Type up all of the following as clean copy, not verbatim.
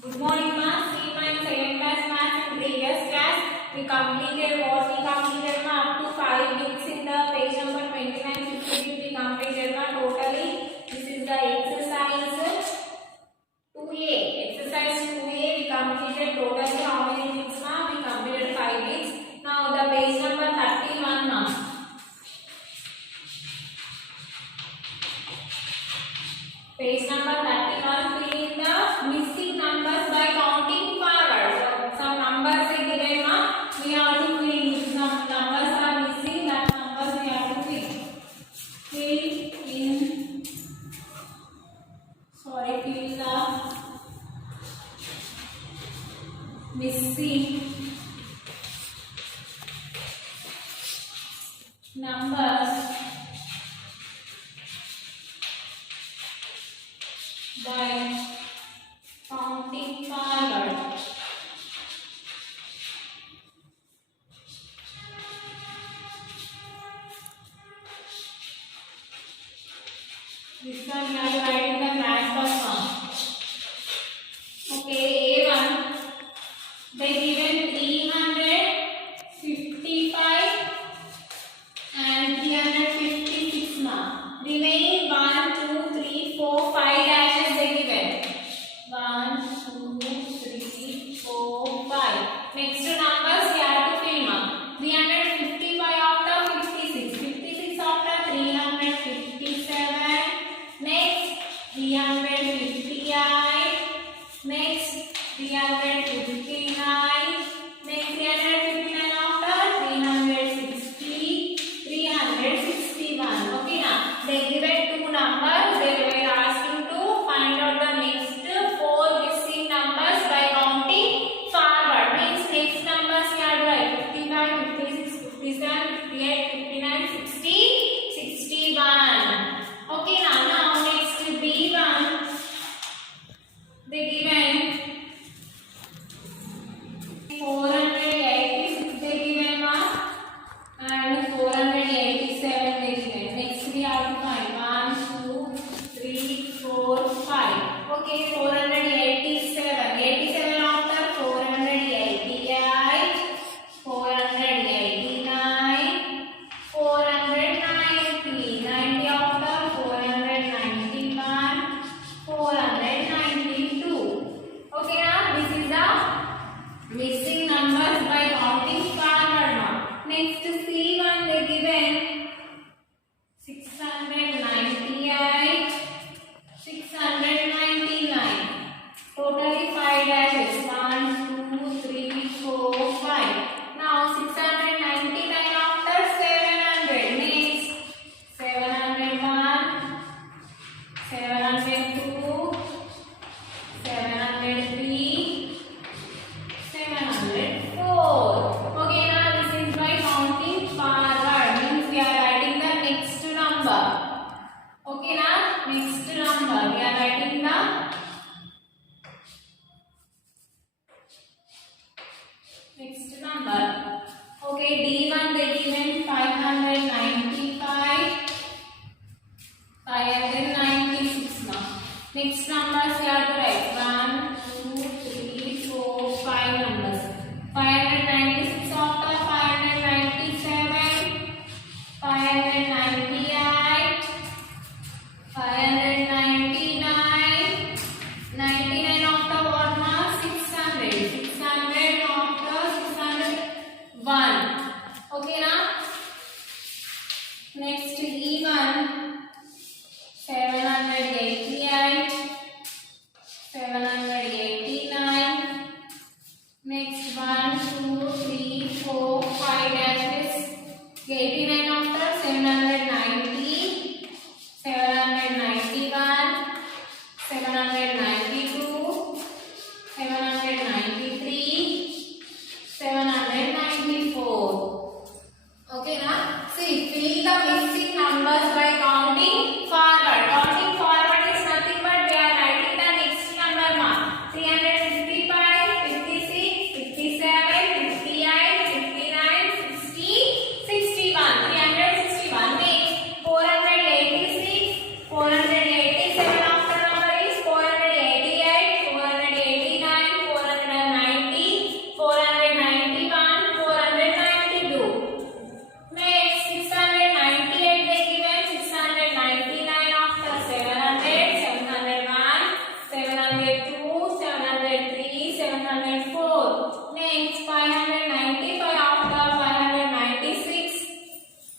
Good morning, ma. See my second class maths in previous class. We completed what we completed ma up to 5 bits in the page number 29 50 we completed ma totally. This is the exercise 2A. Exercise 2A we completed totally how many bits ma? We completed 5 bits. Now the page number 31 ma. Page number 31, fill in the missing numbers by counting forward. So, some numbers are given, ma. We have to fill. Some numbers are missing. That numbers we have to fill. Fill in. Sorry, fill the missing numbers by counting forward. This one we are writing the math form. Okay, A1. They given 355 and 356 now. Remaining 1, 2, 3, 4, 5 dashes they given. 1, 2, 3, 4, 5. Next numbers we have to fill now. 355 after 56. 56 after 357. Next 358. Next 359. Next 359 after 360. 361. Okay now. They given two numbers. They were asking to find out the next four missing numbers by counting forward. Means next numbers we are right. 55, 56, 57, 58, 59, 60, 61. Okay now next B1. They given 486 they given one and 487 they given. Next we have to find 1, 2, 3, 4, 5. Okay, 487. 87 after 488, 489, 490. 90 after 491, 492. Okay, now this is the missing numbers by counting forward now. Next C1 they given 698, 699. Totally 5 dashes. 1, 2, 3, 4, 5. Now 699 after 700. Next 701, 702, 703, 704. Okay, now this is by counting forward. Means we are writing the next number. Okay, now next number we are writing the next number. Okay, D1 they given 595, 596 now. Next numbers we have to write 1, 2, 3, 4, 5 numbers. 596 after 597, 598, 599, 99 after what now? 600. 600 after 601. Okay now? Next E1. 788, 789. Next 1, 2, 3, 4, 5 dashes. 89 after 790, 791, 792, 793, 794. Okay now? See, fill the missing numbers by counting forward. Counting forward is nothing but we are writing the next number ma. 3 704. Next 595 after 596.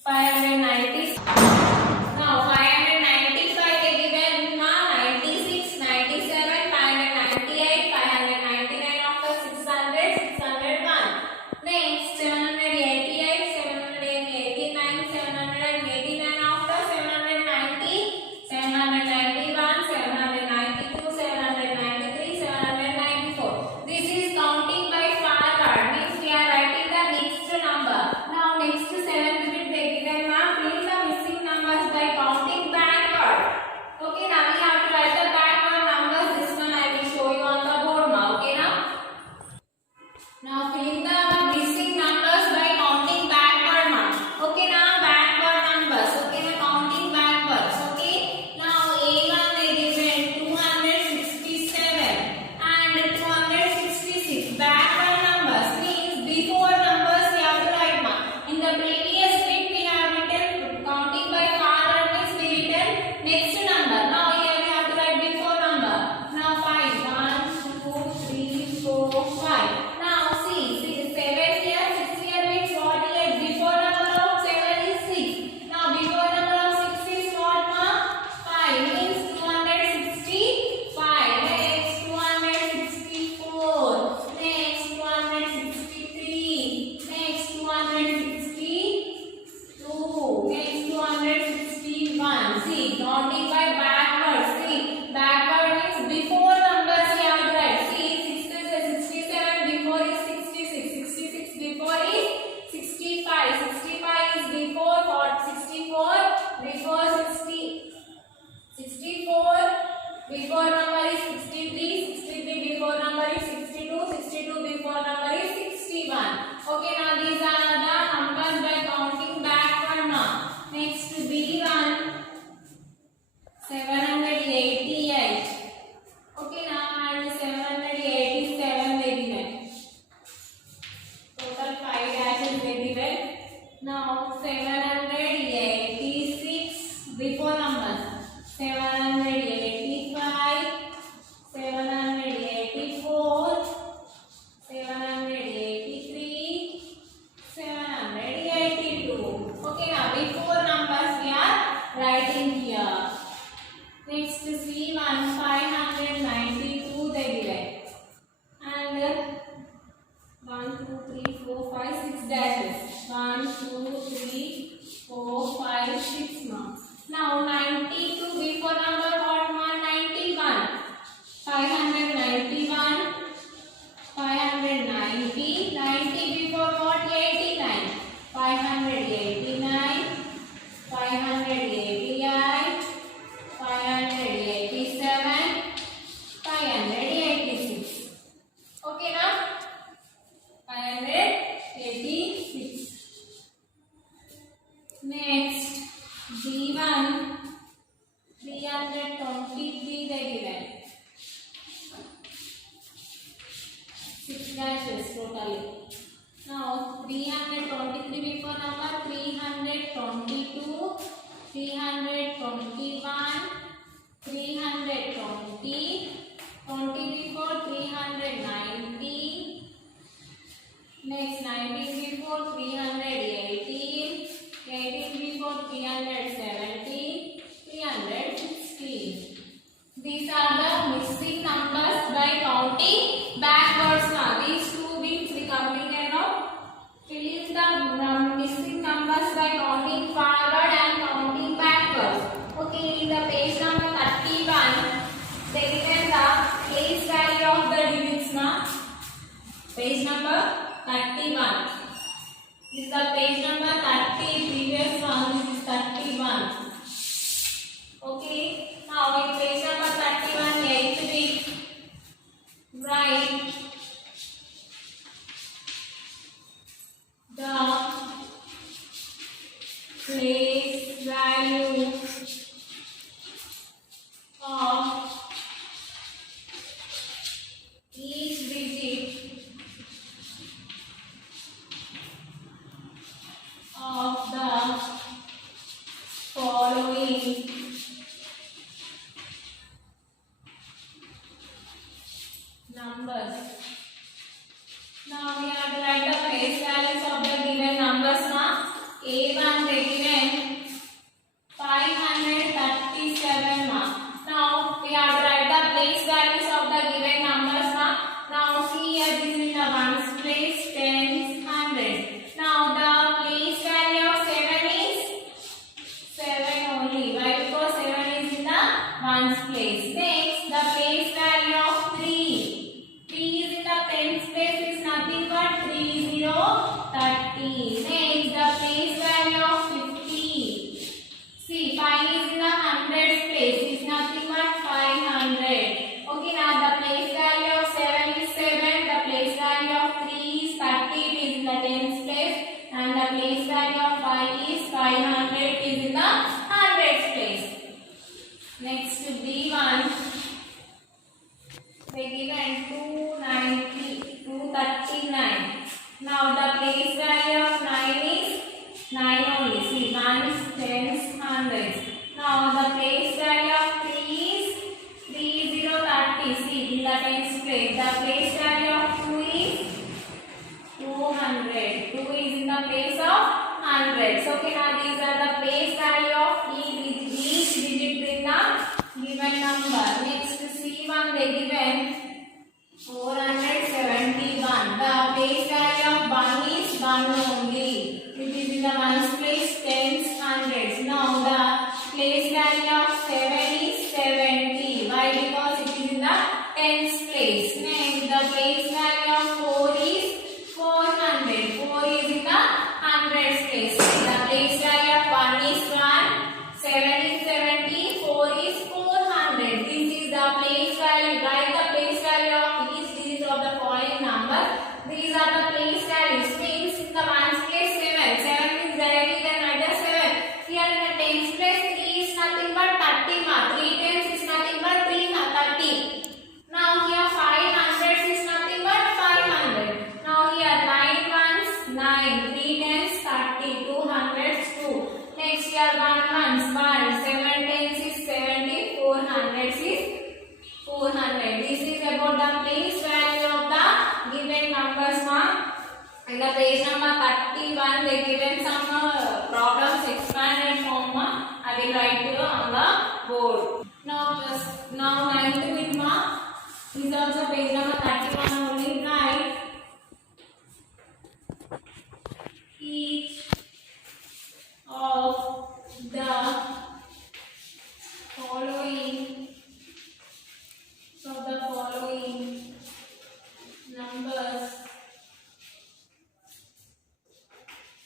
596. Now 595 they given 96, 97, 598, 599 after 600, 601. Next 788, 789, 789 after 790, 791, 792, 793, 794. This is counting by forward, means we are writing the next number. Now next 7 digit they given ma'am, fill the missing numbers by counting backward. Okay, now we have to write the backward numbers. This one I will show you on the board now. Okay, now fill the missing numbers by counting backward now. Okay, now backward numbers. Okay, now counting backwards. Okay, now A1 they given 267 and 266. Backward numbers means before numbers we have to write now. In the previous bit we have written counting by forward means we written next number. Now here we have to write before number. Now 5, 1, 2, 3, 4, 5. Now see 7 here, 6 here means what here? Before number of 7 is 6. Now before number of 6 is what ma'am? 5 means 265. Next 264. Next 263. Next 262. Next 261. See, counting by backwards. See, backward means before numbers we have to write. See, 67 before is 66. 66 before is 65. 65 is before 64. Before 60. 64 before number is 63. 63 before number is 62. 62 before number is 61. Okay, now these are the numbers by counting backward now. Next B1 788. Okay, now add 787 they given. Total 5 dashes they given. Now 786 before numbers. 785, 784, 783, 782. Okay, now before numbers we are writing here. Next C1 592 they given. And 1, 2, 3, 4, 5, 6 dashes. 1, 2, 3, 4, 5, 6 now. Now 92 before number what one? 91. 591. 590. 90 before what? 89. 589. 588. 587. 586. Okay now? 586. Next B1 323 they given. 6 dashes totally. Now 323 before number 322, 321, 320, 20 before 390. Next 19 before 318, 18 before 317, 316. These are the missing numbers by counting backwards now. These two bits we completed now. Fill in the missing numbers by counting forward and counting backwards. Okay, in the page number 31, they given the place value of the digits now. Page number 31. This is the page number 30. Previous one, this is 31. Okay. Now in page number 31, 8th bit, write the place value of each digit of the following numbers. Now we have to write the place values of the given numbers now. A1 they given 537 mark. Now we have to write the place values of the given numbers now. Now see here, this is in the ones place, tens, hundreds. Now the place value of 7 is 7 only. Why? Because 7 is in the ones place. Next, the place value of 3. 3 is in the tens place, is nothing but 30, 30. Next, the place value of 50. See, 5 is in the hundreds place, is nothing but 500. Okay, now the place value of 7 is 7. The place value of 3 is 30, it is in the tens place. And the place value of 5 is 500, it is in the hundreds place. Next, B1. They given 239. Now the place value of 9 is 9 only. See, ones, tens, hundreds. Now the place value of 3 is 30. See, in the tens place. The place value of 2 is 200. 2 is in the place of hundreds. Okay, now these are the place value of each digit in the given number. Next, C1 they given 471. The place value of 1 is 1 only. It is in the ones place, tens, hundreds. Now the place value of 7 is 70. Why? Because it is in the tens place. Next, the place value of 4 is 400. 4 is in the hundreds place. The place value of 1 is 1. 7 is 70. 4 is 400. This is the place value. Write the place value of each digit of the following number. These are the place values. Means in the ones place 7. 7 is directly then write the 7. Here in the tens place 3 is nothing but 30 mark. 3 tens is nothing but 330. Now here 500 is nothing but 500. Now here 9 ones 9. 3 tens 30. 200s 2. Next here 1 ones 1. 7 tens is 70. 400s is 400. This is about the place value of the given numbers now. In the page number 31, they given some problems expanded form. I will write you on the board. Now 9th bit mark is also page number 31 only. Write each of the following numbers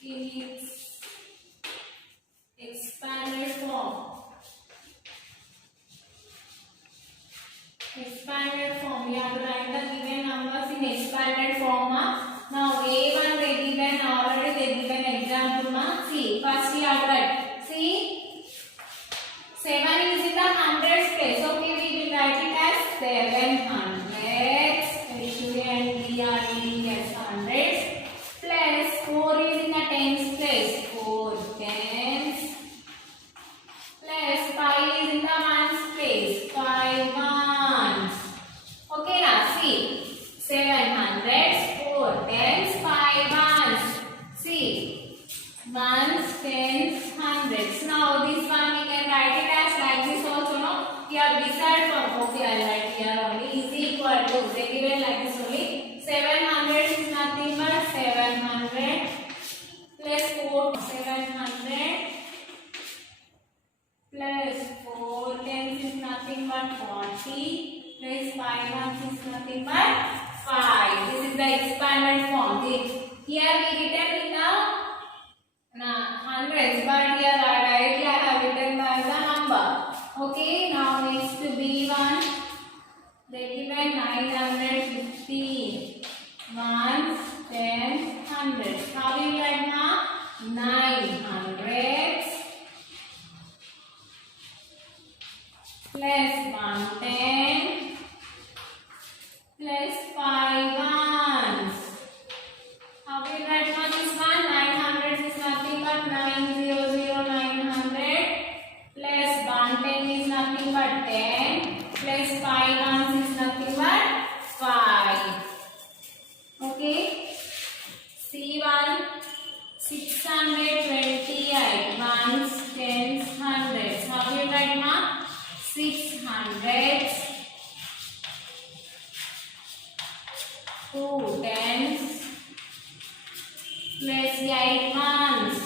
in its expanded form. Expanded form. We have to write the given numbers in expanded form. Now A1 they given already, they given example. See, first we have to write. See, 7 is in the hundreds place. Okay, we will write it as 700. And we are doing as hundreds. Plus 4 is in the tens place. 4 tens. Plus 5 is in the ones place. 5 ones. Okay, now see. 700s, 4 tens, 5 ones. See. Ones, tens, hundreds. Now this one we can write it as like this also. No? Here beside form. Okay, I write here only. Is equal to. They given like this only. 700 is nothing but 700 plus 4. 700 plus 4 tens is nothing but 40 plus 5 ones is nothing but 5. This is the expanded form. Here we written in the hundreds, but here directly I have written as a number. Okay, now next to B1. They given 915. Ones, tens, hundreds. How will you write now? 900s plus 110 plus 5 ones. How will you write now this one? 900 is nothing but 900 900 plus 110 is nothing but 10 plus 5 ones is nothing but 5. Okay. 2 tens plus 8 ones.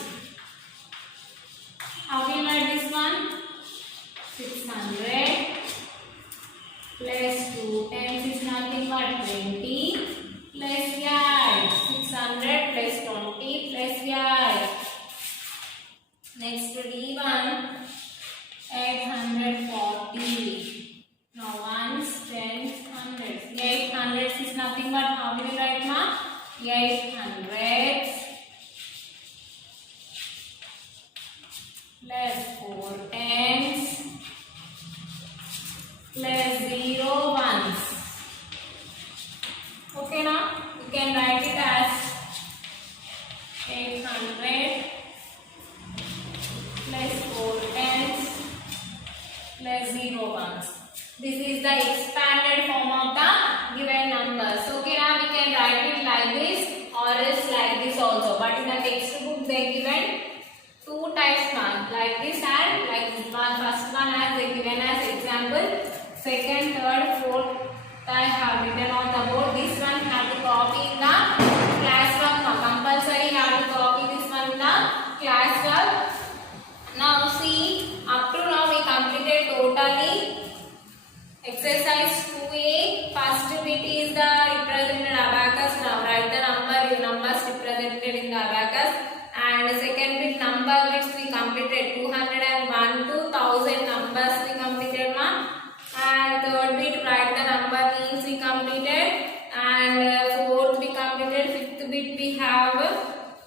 How will you write this one? 600 plus 2 tens is nothing but 20 plus 8. 600 plus 20 plus 8. Next to D1, 840. Now ones, tens, hundreds. 800s is nothing but how will you write, ma? 800s plus 4 tens plus 0 ones. Okay, now you can write it as 800 plus 4 tens plus 0 ones. This is the expanded form of the given numbers. Okay, now we can write it like this or else like this also. But in the textbook they given two types, like this and like this one. First one as they given as example. Second, third, fourth I have written on the board. This one have to copy in the classwork. Compulsory have to copy this one in the classwork. Now see, up to now we completed totally exercise 2A. First bit is the represented abacus. Now write the numbers represented in the abacus. And second bit number bits we completed 201 to 1000 numbers we completed, ma. And third bit write the number names we completed. And fourth we completed. Fifth bit we have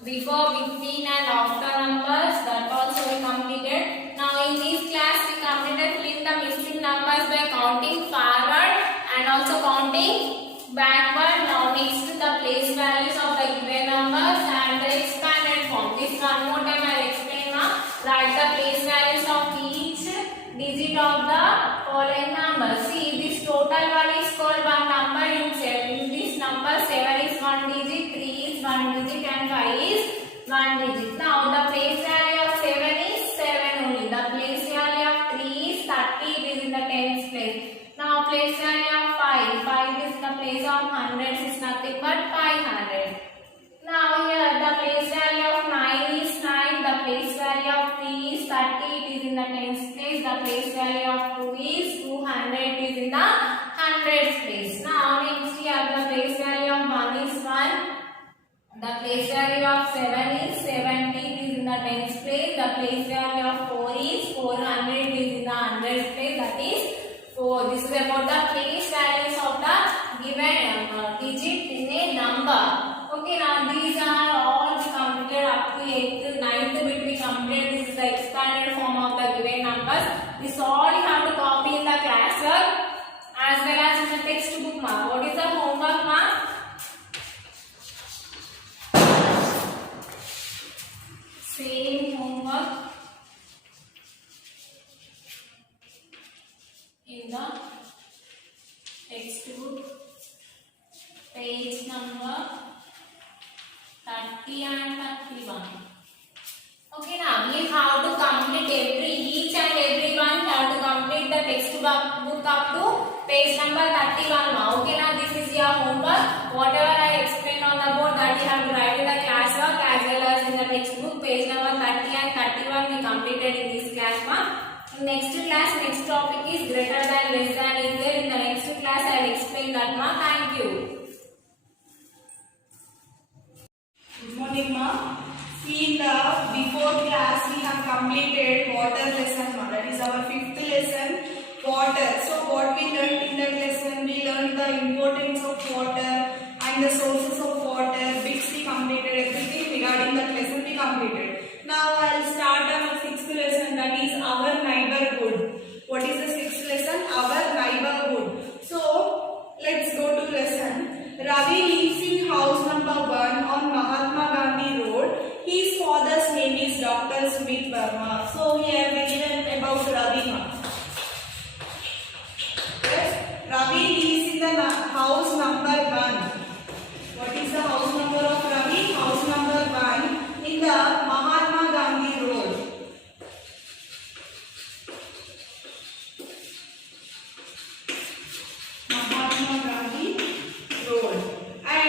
before, between and after numbers, that also we completed. Now in this class we completed filling the missing numbers by counting forward and also counting backward. Now next the place values of the given numbers and the expanded form. This one more time I will explain, now. Write the place values of each digit of the following numbers. See, this total one is called one number in 7. In this number 7 is one digit, 3 is one digit and 5 is one digit. Now the place value of 7 is 7 only. The place value of 3 is 30. It is in the tens place. Now place value of 5 is the place of hundreds is nothing but 500. Now here the place value of 9 is 9. The place value of 3 is 30. It is in the tens place. The place value of 2 is 200. It is in the hundreds place. Now next here the place value of 1 is 1. The place value of 7 is 70. It is in the tens place. The place value of 4 is 400. It is in the hundreds place. That is 4. This is about the place values of the given digit in a number. Okay, now these are all we completed up to 8th, 9th bit we completed. This is the expanded form of the given numbers. This all you have to copy in the classwork as well as in the textbook, ma. What is the homework, ma? Same homework in the textbook, page number 30 and 31. Okay, now we have to complete each and every one have to complete the textbook up to page number 31 now. Okay, now this is your homework. Whatever I explained on the board that you have to write in the classwork as well as in the textbook, page number 30 and 31 we completed in this class, ma. Next class, next topic is greater than, less than is there. In the next class I will explain that, ma. Thank you. Good morning, ma. See, in the before class we have completed water lesson, ma. That is our 5th lesson, water. So what we learned in that lesson, we learned the importance of water and the sources of water. Bits we completed, everything regarding that lesson we completed. Now I will start our 6th lesson, that is our neighborhood. What is the 6th lesson? Our neighborhood. So let's go to lesson. Ravi lives in house number 1 on Mahatma Gandhi Road. His father's name is Dr. Sumit Verma. So here we given about Ravi. Yes, Ravi lives in the house number 1. What is the house number of Ravi? House number 1 in the Mahatma Gandhi Road. Mahatma Gandhi Road. And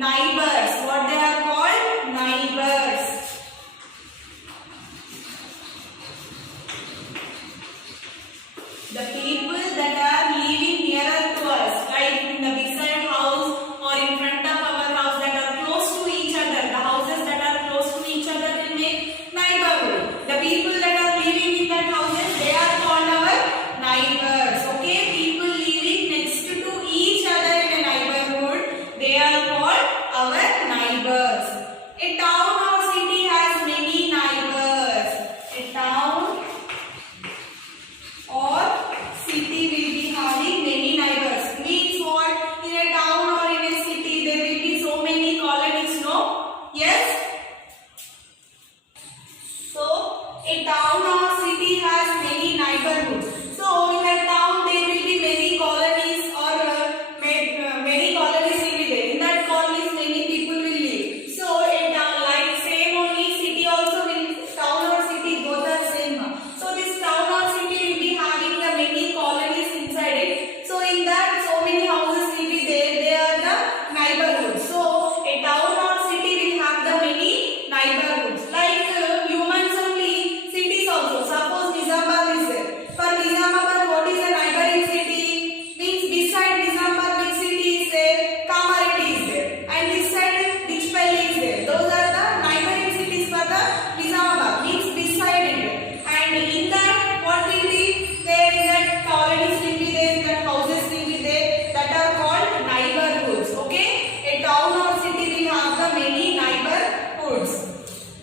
neighbors. What they are called? Neighbors. The people that are living nearer to us, like in the beside house or in front of our house, that are close to each other. The houses that are close to each other will make neighborhood. The people that are living in that houses, they are called our neighbors. Okay, people living next to each other in a neighborhood, they are called our neighbors. A town or city has many neighbors. A town or city will be having many neighbors. Means what? In a town or in a city there will be so many colonies, no? Yes? So a town or city has many neighborhoods. So in a town there will be many colonies or many colonies will be there. In that colonies many people will live. So a town, like same only city also will, town or city both are same. So this town or city will be having the many colonies inside it. So in that so many houses will be there. They are the neighborhoods. So a town or city will have the many neighborhoods. Like humans only, cities also. Suppose Nizamabad is there. For Nizamabad, what is the neighboring city? Means beside Nizamabad, which city is there? Kamareddy is there. And this side Dichpalli is there. Those are the neighboring cities for the Nizamabad. Means beside it. And in that, what will be there? In that colonies will be there. In that houses will be there. That are called neighborhoods. Okay? A town or city will have the many neighborhoods.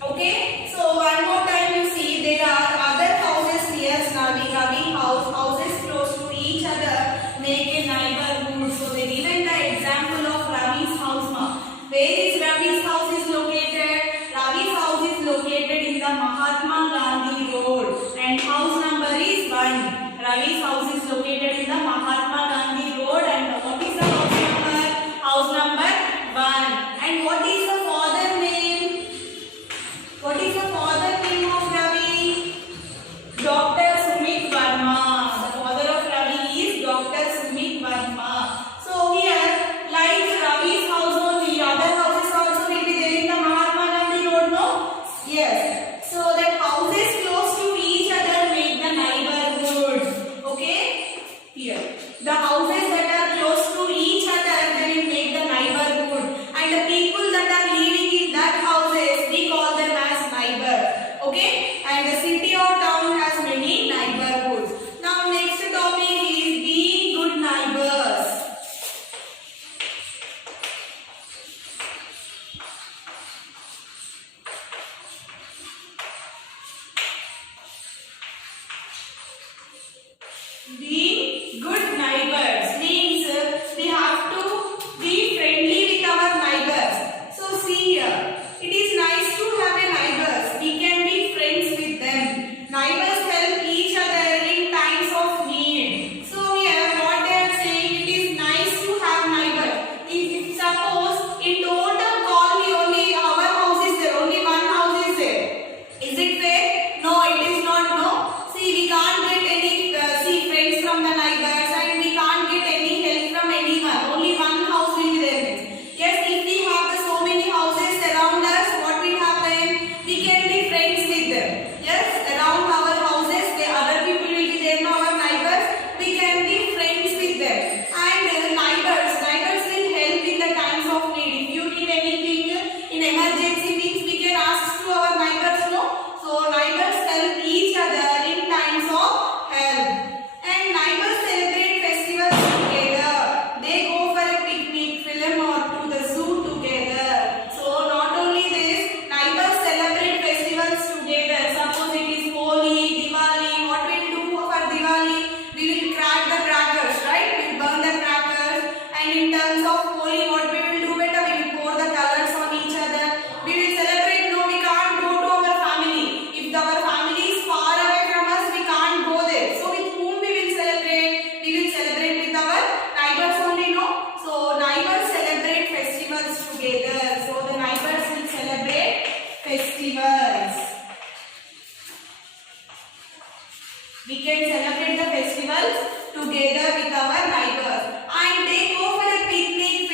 Okay? So one more time you see there are other houses near having houses close to each other make a neighborhood. So they given the example of Ravi's house. Where is Ravi's house is located? Ravi's house is located in the Mahatma Gandhi Road and house number is 1. Ravi's house is located in the Mahatma Gandhi Road and what is the house number? House number 1. And what is the father name? What is the father name of Ravi? Dr. Sumit Verma. The father of Ravi is Dr. Sumit Verma. So here, like Ravi's house only, other houses also will be there in the Mahatma Gandhi Road, no? Yes. So that houses close to each other make the neighborhood. Okay? Here. The houses that are close to each other, they will make the neighborhood. And the people that are living in that houses, we call them as neighbors. Okay? And the city or town has many neighborhoods. Now next topic is being good neighbors. Being good neighbors means we have to be friendly with our neighbors. So see here, it is nice to have a neighbors. We can be friends with them. Neighbors help each other in times of need. So here what they are saying, it is nice to have neighbors. If suppose in total colony only our house is there, only one house is there. Is it fair? No, it is not. No. See, we can't get any friends from the neighbors and we can't get any help from anyone. Only one house will be there. Yes, if we have so many houses around us, what will happen? We can be friends with them. Yes, around our houses, the other people will be there, our neighbors. We can be friends with them. And neighbors will help in the times of need. If you need anything in emergency, means we can ask to our neighbors, no? So neighbors help each other in times of help. And neighbors celebrate festivals together. They go for a picnic, film or to the zoo together. So not only this, neighbors celebrate festivals together. Suppose it is Holi, Diwali. What we will do for Diwali? We will crack the crackers, right? We will burn the crackers. And in terms of Holi, what we will do better? We will pour the colors on each other. We will celebrate. No, we can't go to our family. If our family is far away from us, we can't go there. So with whom we will celebrate? We will celebrate with our neighbors only, no? So neighbors celebrate festivals together. So the neighbors will celebrate festivals. We can celebrate the festivals together with our neighbors. And they go for a picnic,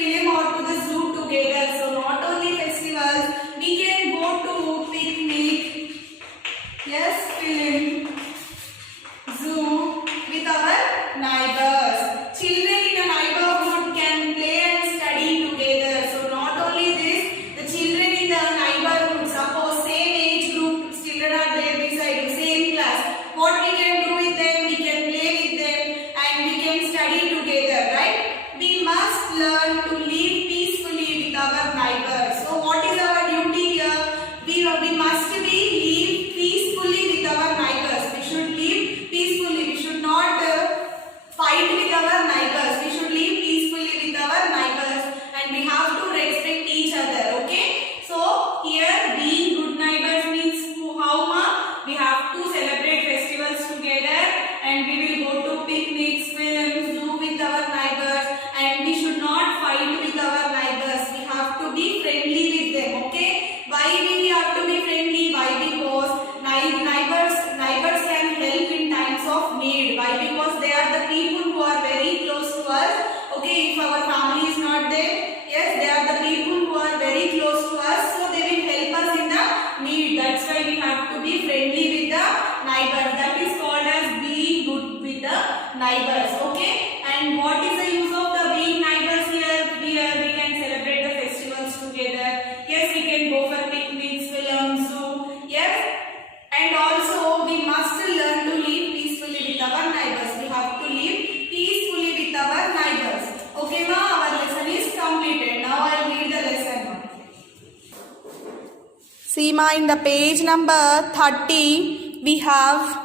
ma, in the page number 30, we have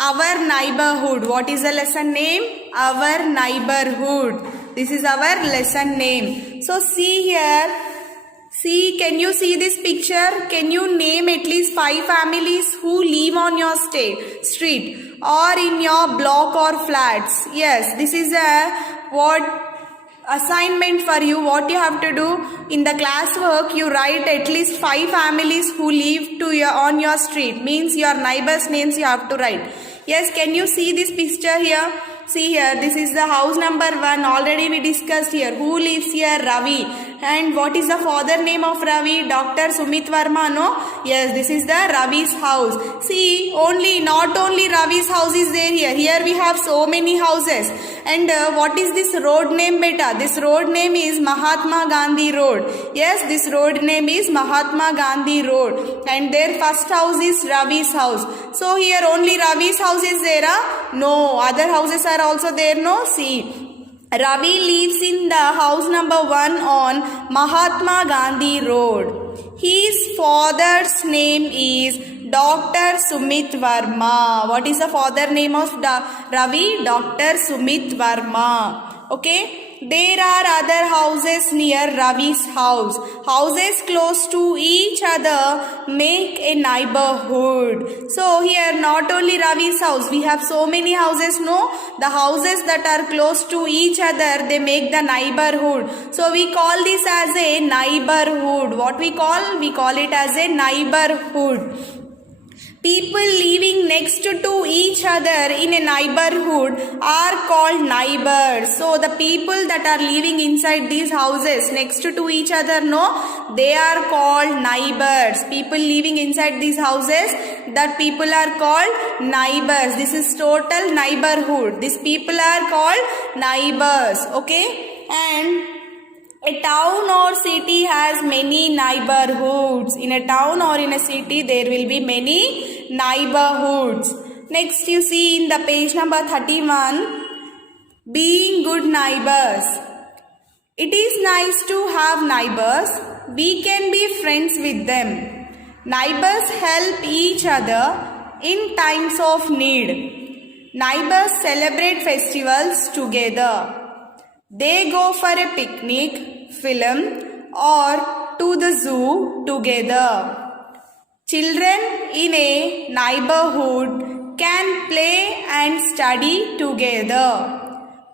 our neighborhood. What is the lesson name? Our neighborhood. This is our lesson name. So see here. See, can you see this picture? Can you name at least 5 families who live on your street or in your block or flats? Yes, this is a what assignment for you. What you have to do in the classwork, you write at least 5 families who live on your street. Means your neighbors' names you have to write. Yes, can you see this picture here? See here, this is the house number 1. Already we discussed here. Who lives here? Ravi. And what is the father name of Ravi? Dr. Sumit Verma, no? Yes, this is the Ravi's house. See, not only Ravi's house is there here. Here we have so many houses. And what is this road name, beta? This road name is Mahatma Gandhi Road. Yes, this road name is Mahatma Gandhi Road. And their first house is Ravi's house. So here only Ravi's house is there, huh? No, other houses are also there, no? See. Ravi lives in the house number 1 on Mahatma Gandhi Road. His father's name is Dr. Sumit Verma. What is the father name of Ravi? Dr. Sumit Verma. Okay. There are other houses near Ravi's house. Houses close to each other make a neighborhood. So here not only Ravi's house, we have so many houses, no? The houses that are close to each other, they make the neighborhood. So we call this as a neighborhood. What we call? We call it as a neighborhood. People living next to each other in a neighborhood are called neighbors. So the people that are living inside these houses next to each other, no, they are called neighbors. People living inside these houses, that people are called neighbors. This is total neighborhood. These people are called neighbors. Okay. And a town or city has many neighborhoods. In a town or in a city, there will be many neighborhoods. Next, you see in the page number 31, being good neighbors. It is nice to have neighbors. We can be friends with them. Neighbors help each other in times of need. Neighbors celebrate festivals together. They go for a picnic, film, or to the zoo together. Children in a neighborhood can play and study together.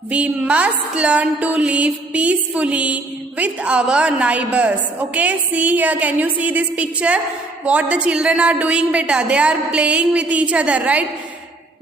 We must learn to live peacefully with our neighbors. Okay, see here, can you see this picture? What the children are doing, beta? They are playing with each other, right?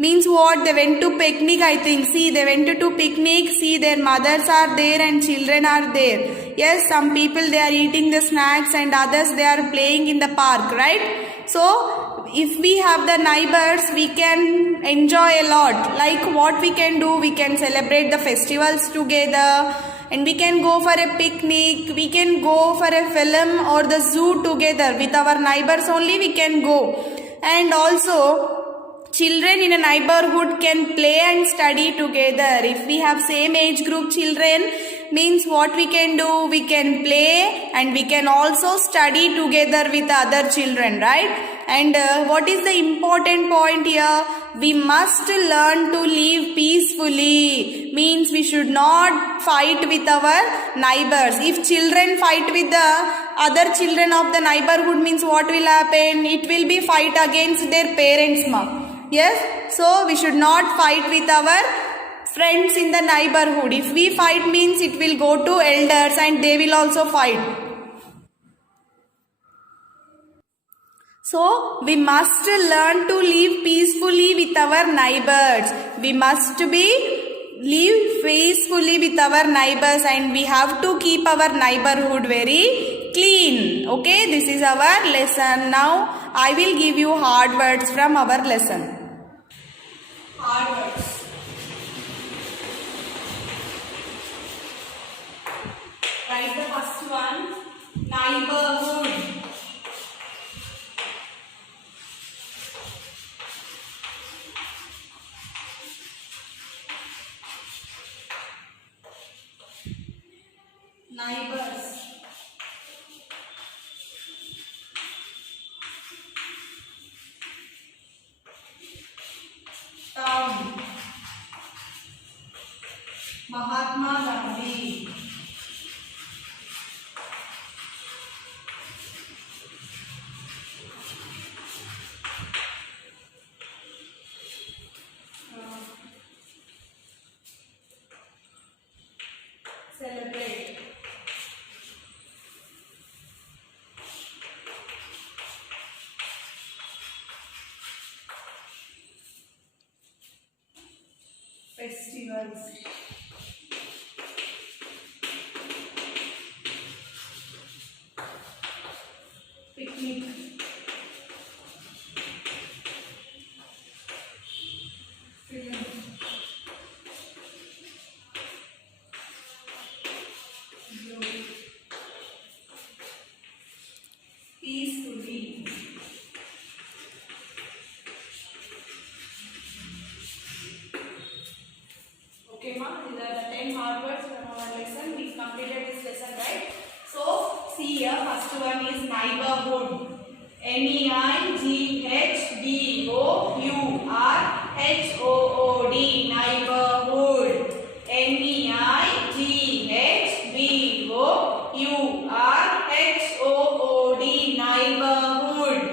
Means what? They went to picnic, I think. See, they went to picnic. See, their mothers are there and children are there. Yes, some people they are eating the snacks and others they are playing in the park, right? So, if we have the neighbors, we can enjoy a lot. Like what we can do, we can celebrate the festivals together. And we can go for a picnic, we can go for a film or the zoo together. With our neighbors only we can go. And also, children in a neighborhood can play and study together. If we have same age group children, means what we can do? We can play and we can also study together with other children, right? And what is the important point here? We must learn to live peacefully. Means we should not fight with our neighbors. If children fight with the other children of the neighborhood, means what will happen? It will be fight against their parents, ma. Yes, so we should not fight with our friends in the neighborhood. If we fight means it will go to elders and they will also fight. So we must learn to live peacefully with our neighbors. We must live peacefully with our neighbors and we have to keep our neighborhood very clean. Okay, this is our lesson. Now I will give you hard words from our lesson. Hard words. Write the first one. Neighborhood. Neighbors. Gandhi. Celebrate. Festivals. Picnic. Film. Glory. Peacefully. Okay, ma, these are the 10 hard words from our lesson. We completed this lesson, right? So, see here, first one is neighborhood. Neighborhood. Neighborhood. Neighborhood. Neighborhood.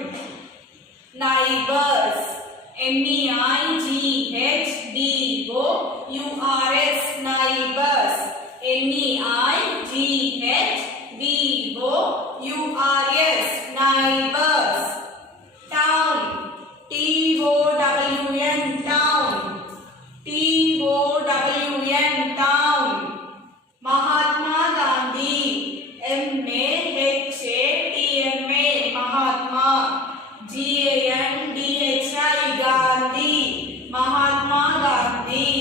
Neighbors. Neighbors. Neighbors. Neighbors. Town. Town. Town. Mahatma Gandhi. Mahatma. Gandhi. Mahatma Gandhi.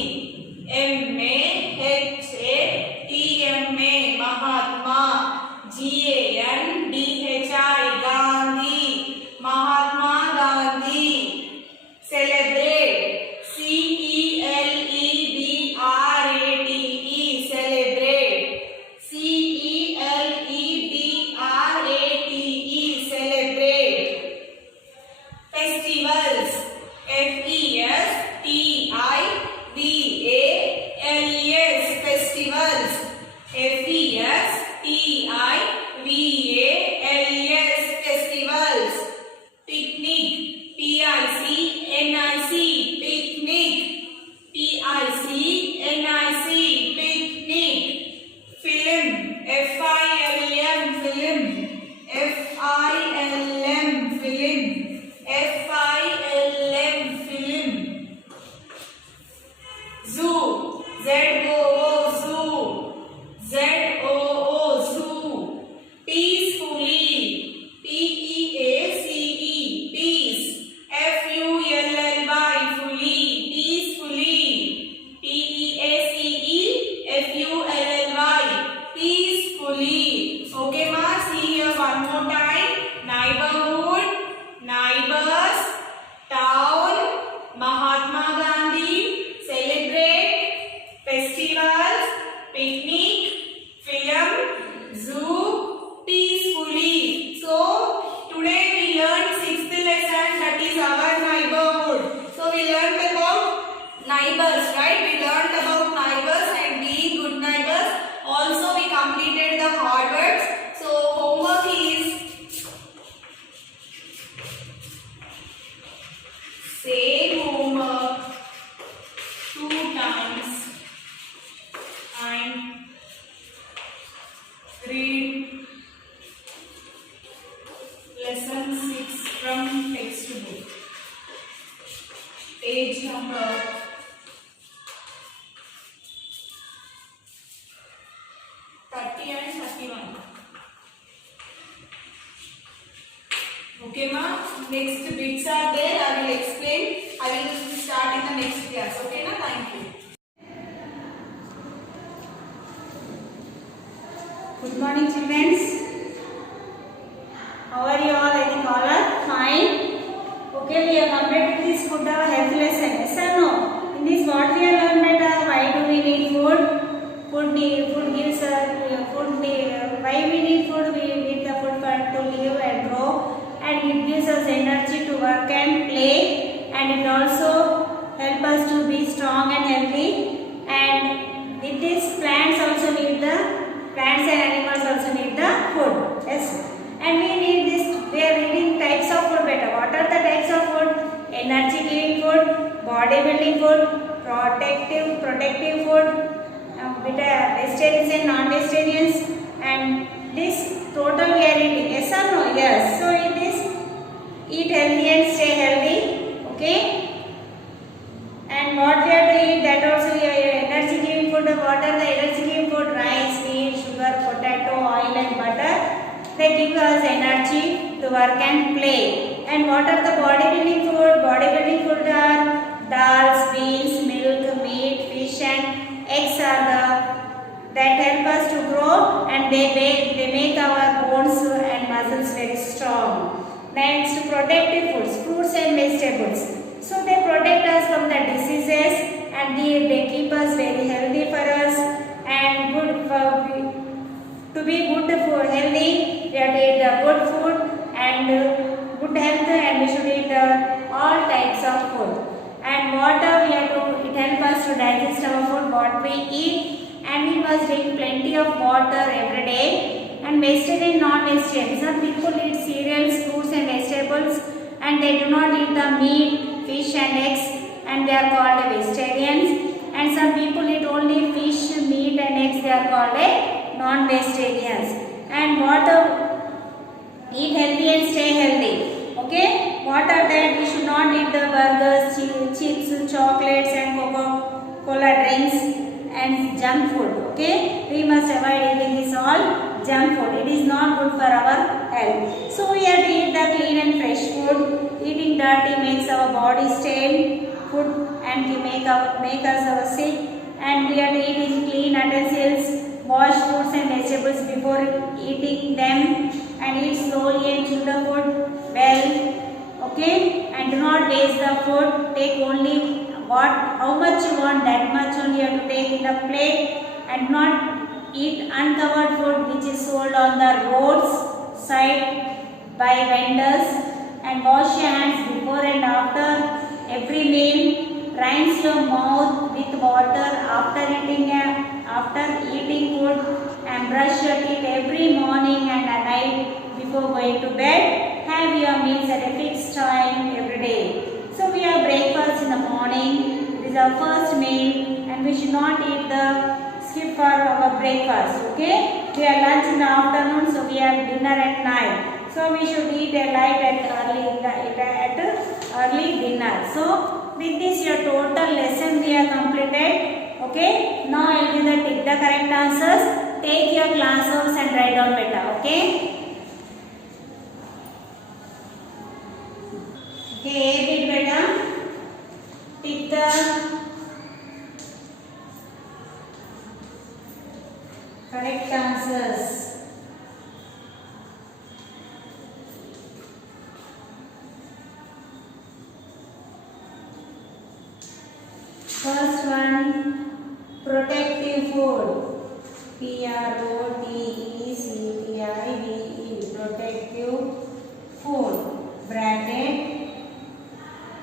Mahatma. Gandhi. Mahatma Gandhi. Celebrate. Celebrate. Celebrate. Celebrate. Festivals. Festivals. Festivals. Picnic. Picnic. Picnic. Film. Film. Film. Zoo. Zoo. Peacefully. Peace. Fully. Peacefully. Peacefully. Okay, ma, see here one more time. Neighborhood, neighbors, town, Mahatma Gandhi, celebrate, festivals, picnic, film, zoo, peacefully. So today we learned 6th lesson, that is our neighborhood. So we learned about neighbors, right? We learned about neighbors and being good neighbors. Also we completed the hard words. So homework is same homework 2 times and read lesson 6 from textbook. Page number 30 and 31. Okay, ma. Next bits are there. I will explain. I will start in the next class. Okay, na? Thank you. Good morning, children. How are you all? I think all are fine. Okay, we have completed this food health lesson. Yes or no? In this, what we have learned that why do we need food? Food gives us food. Why we need food? We need the food to live and grow, and it gives us energy to work and play, and it also helps us to be strong and healthy. And it With this, plants and animals also need the food. Yes. And we need this, we are reading types of food better. What are the types of food? Energy giving food, body building food, protective food, vegetarians and non-vegetarians, and this total we are eating. Yes or no? Yes. So in this, eat healthy and stay healthy. Okay. And what we are to eat, that also we are energy giving food. What are the energy giving food? Rice, wheat, sugar, potato, oil and butter. They give us energy to work and play. And what are the bodybuilding food? Bodybuilding food are dals, beans, milk, meat, fish and eggs are that help us to grow, and they make our bones and muscles very strong. Next, protective foods, fruits and vegetables. So they protect us from the diseases, and they keep us very healthy for us and good for. To be good for healthy, we have to eat good food and good health, and we should eat all types of food. And water, we have to, it helps us to digest our food, what we eat, and we must drink plenty of water every day. And vegetarian, non-vegetarian. Some people eat cereals, fruits and vegetables, and they do not eat the meat, fish and eggs, and they are called vegetarians. And some people eat only fish, meat and eggs, they are called non-vegetarians. And eat healthy and stay healthy. Okay, what are that? We should not eat the burgers, chips, chocolates and Coca-Cola drinks and junk food. Okay, we must avoid eating this all junk food. It is not good for our health. So we have to eat the clean and fresh food. Eating dirty makes our body stain food and make us sick. And we have to eat in clean utensils. Wash fruits and vegetables before eating them, and eat slowly and chew the food well. Okay, and do not waste the food. Take only how much you want, that much only you have to take in the plate, and not eat uncovered food which is sold on the roads side by vendors. And wash your hands before and after every meal. Rinse your mouth with water after eating food, and brush your teeth every morning and at night before going to bed. Have your meals at a fixed time every day. So we have breakfast in the morning. It is our first meal, and we should not skip for our breakfast. Okay? We have lunch in the afternoon, so we have dinner at night. So we should eat a light at early dinner. So with this, your total lesson we have completed. Okay. Now I will take the correct answers. Take your class notes and write down better. Okay. Okay. A bit better. Take the correct answers. First one, protective food. Protective, protective food. Bracket.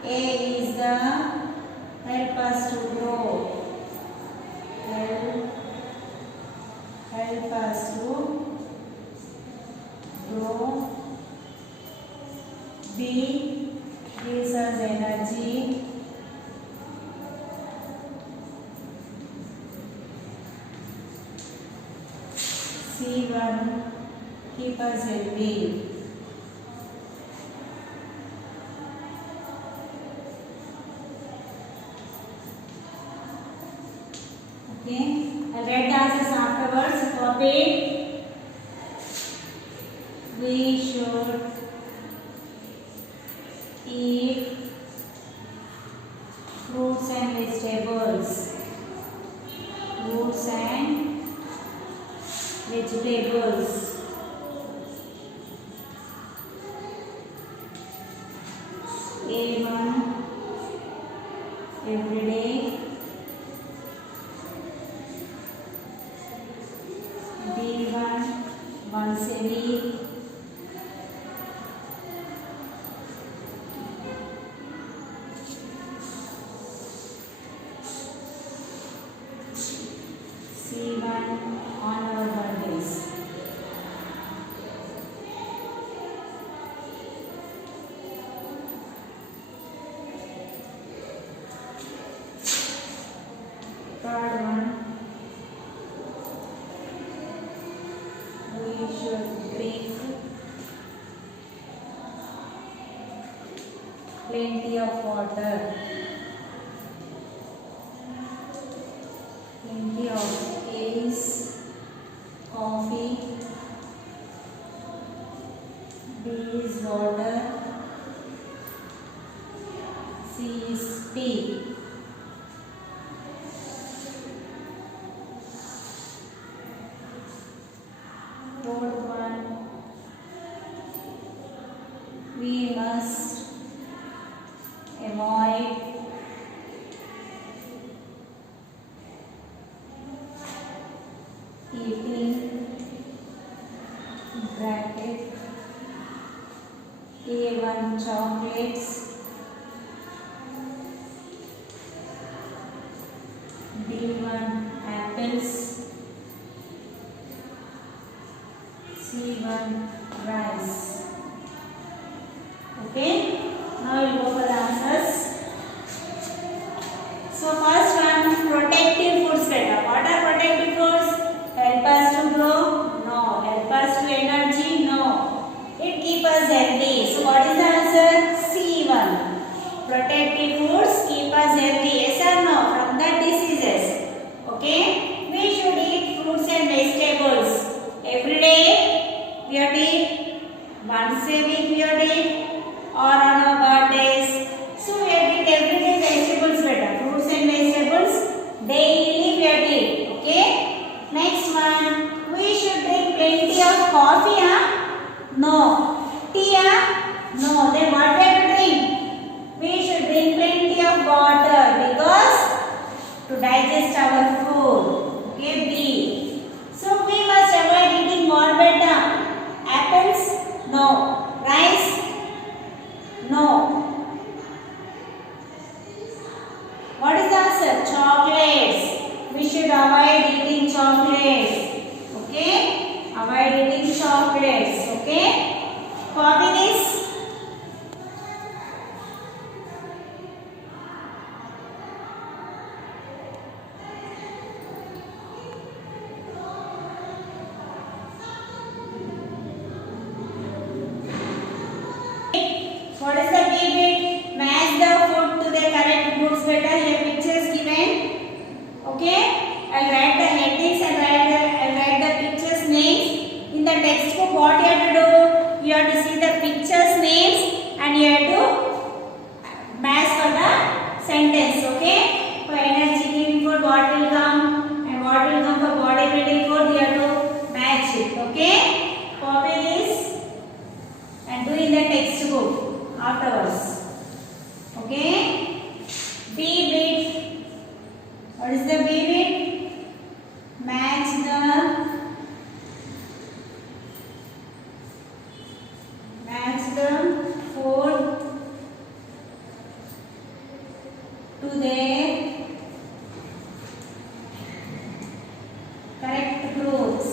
A is the help us to grow. Help us to grow. B gives us energy. C1 keep us healthy. Okay, I'll write the answers afterwards. Copy. We should eat fruits and vegetables. Fruits and vegetables. A1 every day. B1 once a week. on our birthdays. Third one, we should drink plenty of water. Plenty of A's, coffee, B is water, C is tea. Fourth one, we must avoid eating bracket A1 chocolates, B1 apples, C1 rice. Okay, now we'll go for the answers. So first one, protective foods better. What are protective foods? Help us to grow? No. Help us to energy? No. It keep us healthy. So what is the answer? C1. Protective foods keep us healthy. Yes or no? From the diseases. Okay. We should eat fruits and vegetables. Every day we have to eat. Once a week we have to eat. Or on our birthdays. So we have to eat every day vegetables better. Fruits and vegetables daily we have to eat. Okay. Next one, we should drink plenty of coffee, huh? No. Tea, huh? No. Then what we have to drink? We should drink plenty of water because to digest our food. Okay, B. So we must avoid eating what better? Apples? No. Rice? No. What is the answer? Chocolates. We should avoid eating chocolates. Okay? Avoid eating chocolates. Okay? Copy this. What is the B bit? Match the food to the correct groups better. Here pictures given. Okay? I'll write the headings and I'll write the pictures names. In the textbook, what you have to do? You have to see the pictures names and you have to match for the sentence. Okay? For energy giving food, what will come and what will come for body building food, you have to match it. Okay? Copy this and do in the textbook afterwards. Okay? B bit. What is the B bit? Match the food to their correct groups.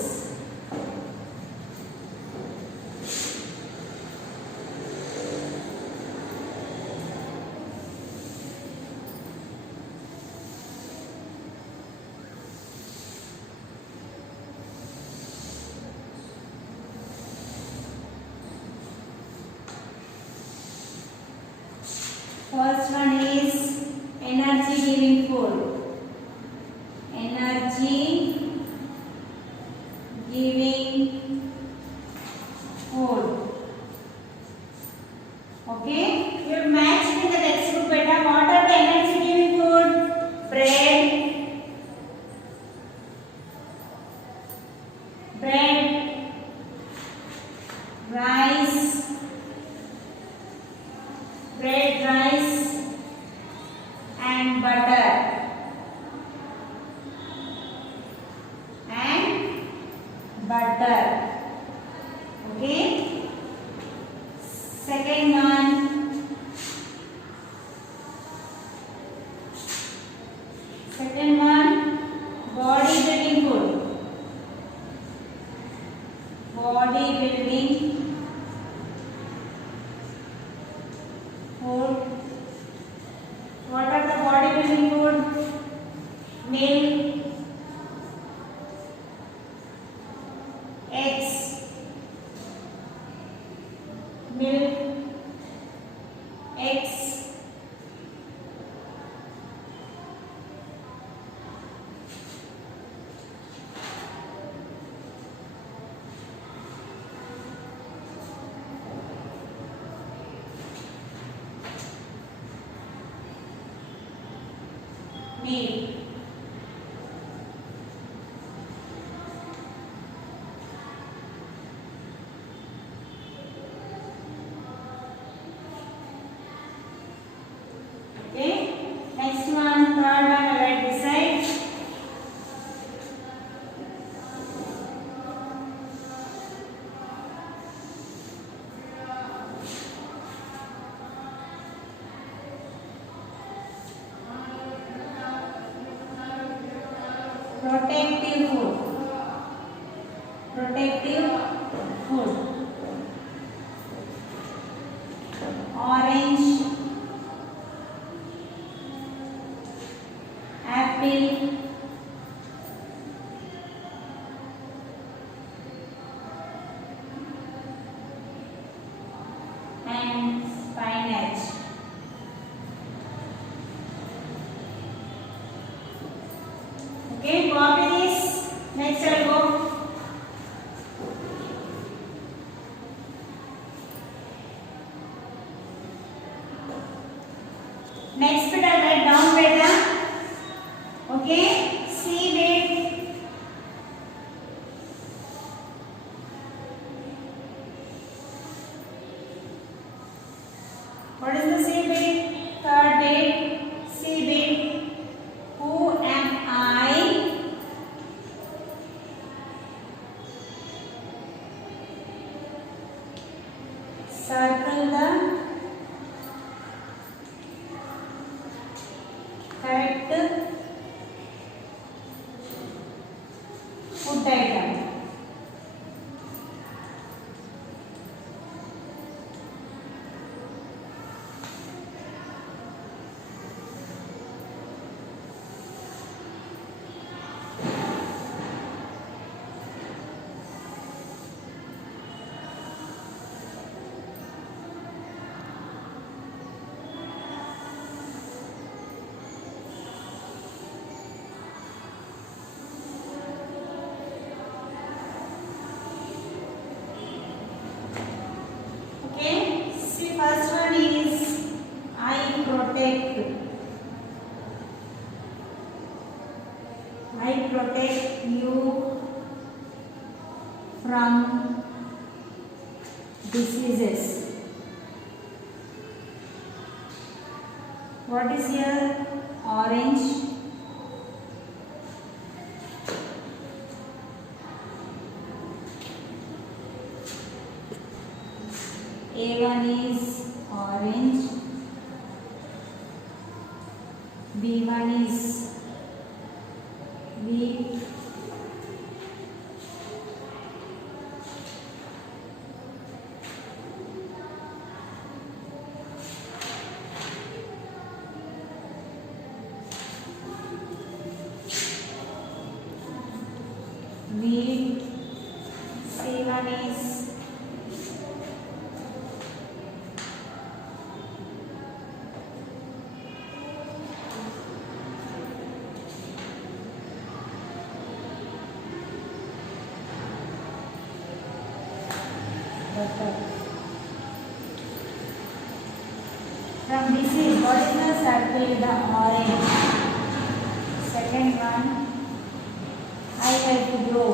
First one is energy giving food. Energy giving food. Okay? You match in the textbook beta. What are the energy giving food? Bread, rice, and butter. Okay? Second one. Body building food. X. Milk. X. Meal. Okay. Next one, third one, right beside. Protective food. Protective food. Orange. Apple. And spinach. Okay, copy this. Next I'll go. Next bit I'll write down beta. Okay, see bit. What is the C bit? Third bit. C bit. Who am I? Circle the correct food item. Okay, see first one is I protect. I protect you from diseases. What is here? Orange. A1 is orange, B1 is wheat, wheat, C1 is butter. From disease, what is the circle? The orange. Second one, I help to grow.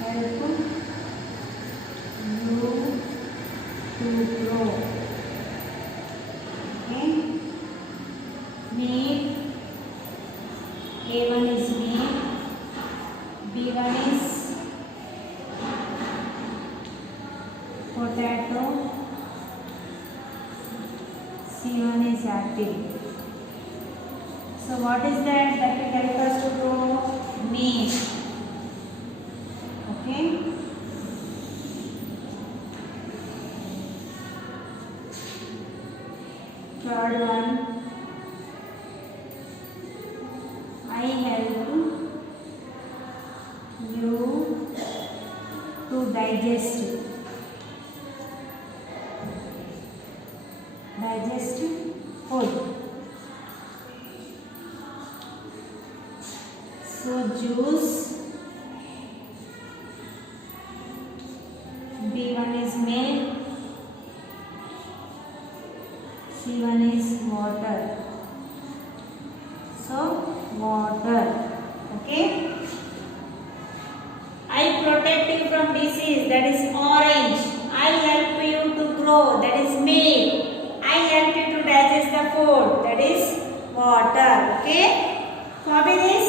Help you to grow. Okay. Meat. A1 is meat. B1 is potato. C1 is apple. So what is that will help us to grow? Meat. Okay. Third one, I help digest food. So juice, B1 is milk, C1 is water. So water. Okay. I protect you from disease, that is orange. I help you to grow, that is milk. I help you to digest the food, that is water. Okay. Copy this.